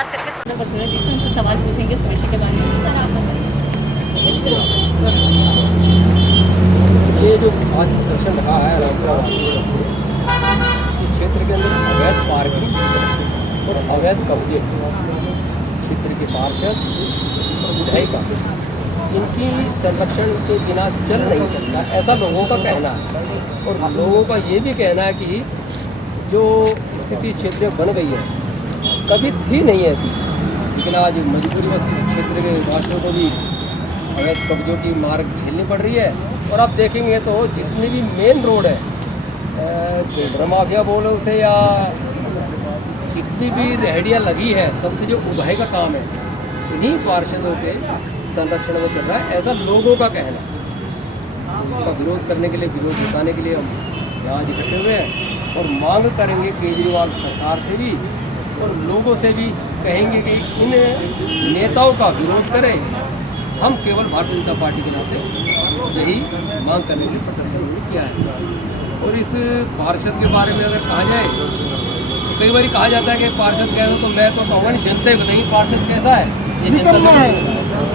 बात करके बसवेश्वर जी से उनसे सवाल पूछेंगे इस विषय के बारे में। सर आप बताइए ये जो आज प्रदर्शन रहा है रामपुरा इस क्षेत्र के अंदर अवैध पार्किंग और अवैध कब्जे क्षेत्र के पार्षद और विधायिका इनकी संरक्षण के बिना चल नहीं सकता, ऐसा लोगों का कहना है। और लोगों का ये भी कहना है कि जो स्थिति क्षेत्र में बन गई है कभी थी नहीं ऐसी, लेकिन आज मजबूरीवश इस क्षेत्र के वासियों को भी अवैध कब्जों की मार झेलनी पड़ रही है। और आप देखेंगे तो जितने भी मेन रोड है, बिल्डर माफिया बोलो उसे या जितनी भी रेहड़ियाँ लगी है, सबसे जो उभाई का काम है इन्हीं पार्षदों के संरक्षण में चल रहा है, ऐसा लोगों का कहना है। इसका विरोध करने के लिए, विरोध जताने के लिए हम यहाँ आज इकट्ठे हुए हैं और मांग करेंगे केजरीवाल सरकार से भी और लोगों से भी, कहेंगे कि इन नेताओं का विरोध करें। हम केवल भारतीय जनता पार्टी के नाते यही मांग करने के लिए प्रदर्शन उन्होंने किया है। और इस पार्षद के बारे में अगर कहा जाए तो कई बार कहा जाता है कि पार्षद कैसा, तो मैं तो कहूँगा नहीं, जनता ही बताएगी पार्षद कैसा है।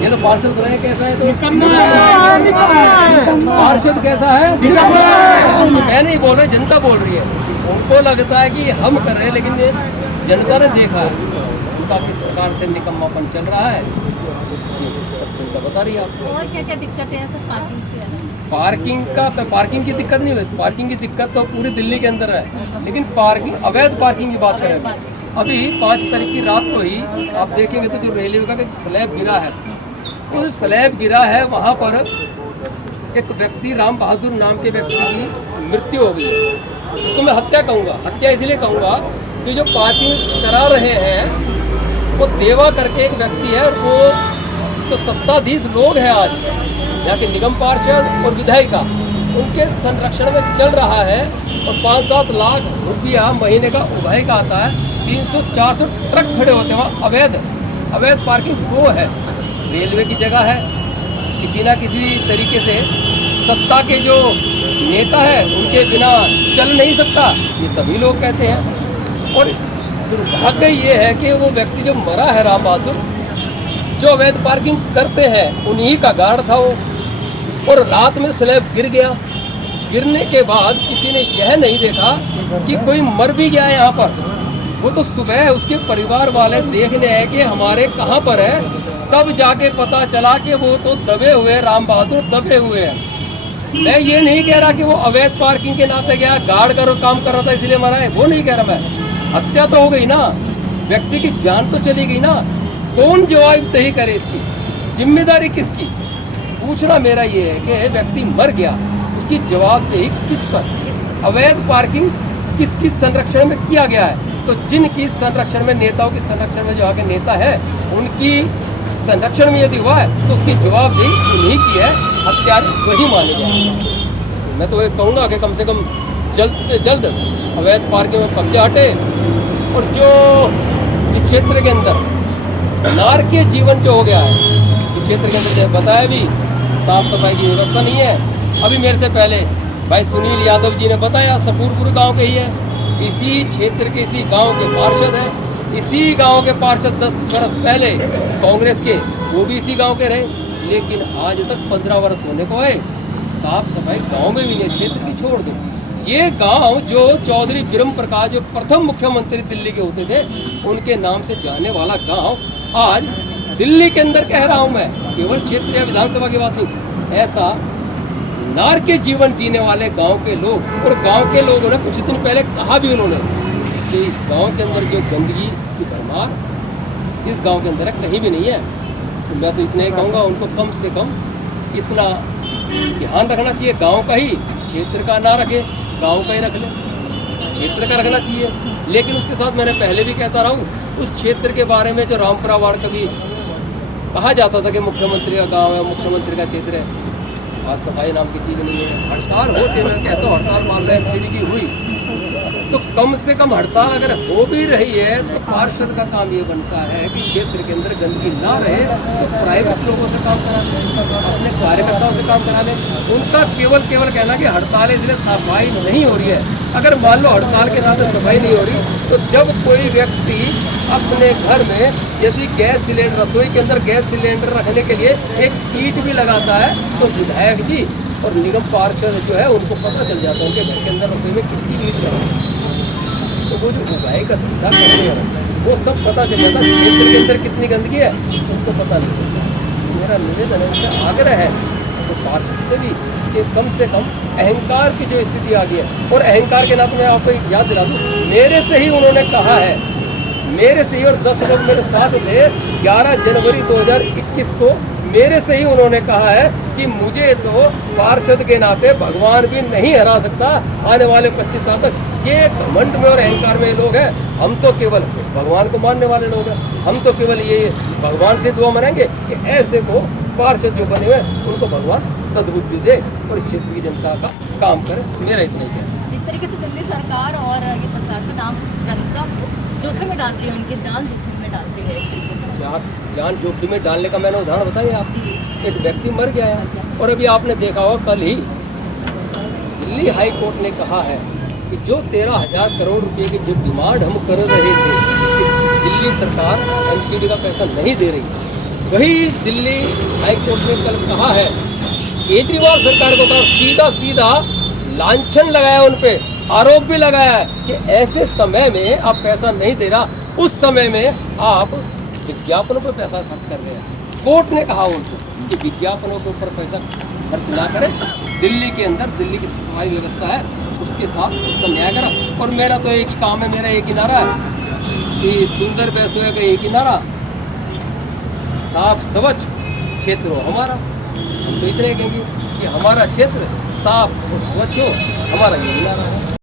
ये तो पार्षद बताएंगे कैसा है, तो पार्षद कैसा है मैं नहीं बोल रहा, जनता बोल रही है। उनको लगता है कि हम कर रहे हैं, लेकिन जनता ने देखा है उनका किस प्रकार से निकम्मापन चल रहा है, सब जनता बता रही है आपको। और क्या क्या दिक्कतें हैं सर पार्किंग से? पार्किंग की दिक्कत नहीं हुई, पार्किंग की दिक्कत तो पूरी दिल्ली के अंदर है, लेकिन पार्किंग अवैध पार्किंग की बात करें अभी 5 तारीख की रात को ही आप देखेंगे तो जो रेलवे का स्लैब गिरा है, वो स्लैब गिरा है, वहाँ पर एक व्यक्ति राम बहादुर नाम के व्यक्ति की मृत्यु हो गई। उसको मैं हत्या कहूँगा, हत्या इसलिए कहूँगा कि जो पार्किंग करा रहे हैं वो देवा करके एक व्यक्ति है, और वो तो सत्ताधीश लोग हैं आज यहाँ के निगम पार्षद और विधायिका, उनके संरक्षण में चल रहा है। और 5-7 लाख रुपया महीने का उभाई का आता है, 300-400 ट्रक खड़े होते हैं वहाँ। अवैध पार्किंग वो है, रेलवे की जगह है। किसी ना किसी तरीके से सत्ता के जो नेता है उनके बिना चल नहीं सकता, ये सभी लोग कहते हैं। और दुर्भाग्य ये है कि वो व्यक्ति जो मरा है राम बहादुर, जो अवैध पार्किंग करते हैं उन्हीं का गार्ड था वो, और रात में स्लैब गिर गया। गिरने के बाद किसी ने यह नहीं देखा कि कोई मर भी गया यहाँ पर। वो तो सुबह उसके परिवार वाले देखने आए कि हमारे कहाँ पर है, तब जाके पता चला कि वो तो दबे हुए, राम बहादुर दबे हुए हैं। मैं ये नहीं कह रहा कि वो अवैध पार्किंग के नाते गया, गार्ड का काम कर रहा था इसलिए मरा है, वो नहीं कह रहा मैं। हत्या तो हो गई ना, व्यक्ति की जान तो चली गई ना, कौन जवाबदेही करे इसकी, जिम्मेदारी किसकी? पूछना मेरा ये है कि व्यक्ति मर गया, उसकी जवाबदेही किस पर? अवैध पार्किंग किसकी संरक्षण में किया गया है? तो जिनकी संरक्षण में, नेताओं की संरक्षण में जो आगे नेता है, उनकी संरक्षण में यदि हुआ है तो उसकी जवाबदेही उन्हीं की है, हत्यारे वही माने जाएंगे। मैं तो ये कहूँगा कि कम से कम जल्द से जल्द अवैध पार्किंग में कब्जा हटे, और जो इस क्षेत्र के अंदर नारकीय जीवन जो हो गया है, इस क्षेत्र के अंदर जैसे बताया भी, साफ सफाई की व्यवस्था नहीं है। अभी मेरे से पहले भाई सुनील यादव जी ने बताया, सपूरपुर गांव के ही है, इसी क्षेत्र के इसी गांव के पार्षद हैं। इसी गांव के पार्षद 10 वर्ष पहले कांग्रेस के, वो भी इसी गांव के रहे, लेकिन आज तक 15 वर्ष होने को है, साफ सफाई गांव में भी नहीं, क्षेत्र की छोड़ दो। ये गांव जो चौधरी विरम प्रकाश जो प्रथम मुख्यमंत्री दिल्ली के होते थे, उनके नाम से जाने वाला गांव आज दिल्ली के अंदर, कह रहा हूं मैं, केवल क्षेत्र या विधानसभा की बात नहीं, ऐसा नार के जीवन जीने वाले गांव के लोग, और गांव के लोगों ने कुछ दिन पहले कहा भी उन्होंने कि इस गांव के अंदर जो गंदगी की भरमार इस गांव के अंदर कहीं भी नहीं है। तो मैं तो इतना ही कहूँगा, उनको कम से कम इतना ध्यान रखना चाहिए, गांव का ही, क्षेत्र का ना रखे, गांव का ही रख ले, क्षेत्र का रखना चाहिए। लेकिन उसके साथ मैंने पहले भी कहता रहा हूँ, उस क्षेत्र के बारे में जो रामपुरा वार्ड कभी कहा जाता था कि मुख्यमंत्री का गांव है, मुख्यमंत्री का क्षेत्र है, आज सफाई नाम की चीज़ नहीं है। हड़ताल होती है, मैं कहता हूँ हड़ताल मान रहे एमसीडी की हुई, तो कम से कम हड़ताल अगर हो भी रही है तो पार्षद का काम ये बनता है कि क्षेत्र के अंदर गंदगी ना रहे, तो प्राइवेट लोगों से काम करा लें, अपने कार्यकर्ताओं से काम करा लें। उनका केवल कहना कि हड़ताल है इसलिए सफाई नहीं हो रही है। अगर मान लो हड़ताल के नाम पे सफाई नहीं हो रही, तो जब कोई व्यक्ति अपने घर में यदि गैस सिलेंडर, रसोई के अंदर गैस सिलेंडर रखने के लिए एक ईंट भी लगाता है, तो विधायक जी और निगम पार्षद जो है उनको पता चल जाता है उनके घर के अंदर रसोई में किसकी ईंट लगा। तो वो जो उगाई का धंधा करने वाला वो सब पता चल जाता है। क्षेत्र के अंदर कितनी गंदगी है उनको पता नहीं चलता। मेरा निवेदन है, उनसे आग्रह है तो पार्षद से भी कि कम से कम अहंकार की जो स्थिति आ गई है, और अहंकार के नाते मैं आपको एक याद दिला दूँ, मेरे से ही उन्होंने कहा है, मेरे से ही, और 10 लोग मेरे साथ थे 11 जनवरी 2021 को मेरे से ही उन्होंने कहा है कि मुझे तो पार्षद के नाते भगवान भी नहीं हरा सकता आने वाले 25 साल तक। ये घमंड में और अहंकार में लोग हैं, हम तो केवल भगवान को मानने वाले लोग हैं। हम तो केवल ये भगवान से दुआ मानेंगे कि ऐसे को पार्षद जो बने हुए उनको भगवान सद्बुद्धि दे और इस क्षेत्र की जनता का काम करे। मेरा इतना ही कहना है। इस तरीके से दिल्ली सरकार और ये प्रशासन आम जनता को जोखिम में डाल रही है, उनकी जान जोखिम में डाल रही है। जान जोखिम में डालने का मैंने उदाहरण बताया आप, एक व्यक्ति मर गया है, और अभी आपने देखा होगा कल ही दिल्ली हाई कोर्ट ने कहा है कि जो 13,000 करोड़ रुपए की जो डिमांड हम कर रहे थे कि दिल्ली सरकार एमसीडी का पैसा नहीं दे रही, वही दिल्ली हाई कोर्ट ने कल कहा है केजरीवाल सरकार को, कहा सीधा लांछन लगाया उन पे, आरोप भी लगाया है कि ऐसे समय में आप पैसा नहीं दे रहा, उस समय में आप विज्ञापनों पर पैसा खर्च कर रहे हैं। कोर्ट ने कहा उनको कि विज्ञापनों के ऊपर पैसा खर्च ना करें, दिल्ली के अंदर दिल्ली की सफाई व्यवस्था है उसके साथ उसका न्याय करा। और मेरा तो एक ही काम है, मेरा एक ही नारा है कि सुंदर बैसोए का एक ही नारा, साफ स्वच्छ क्षेत्र हो हमारा। हम तो इतने कहेंगे कि हमारा क्षेत्र साफ और स्वच्छ हो, हमारा यही नारा है।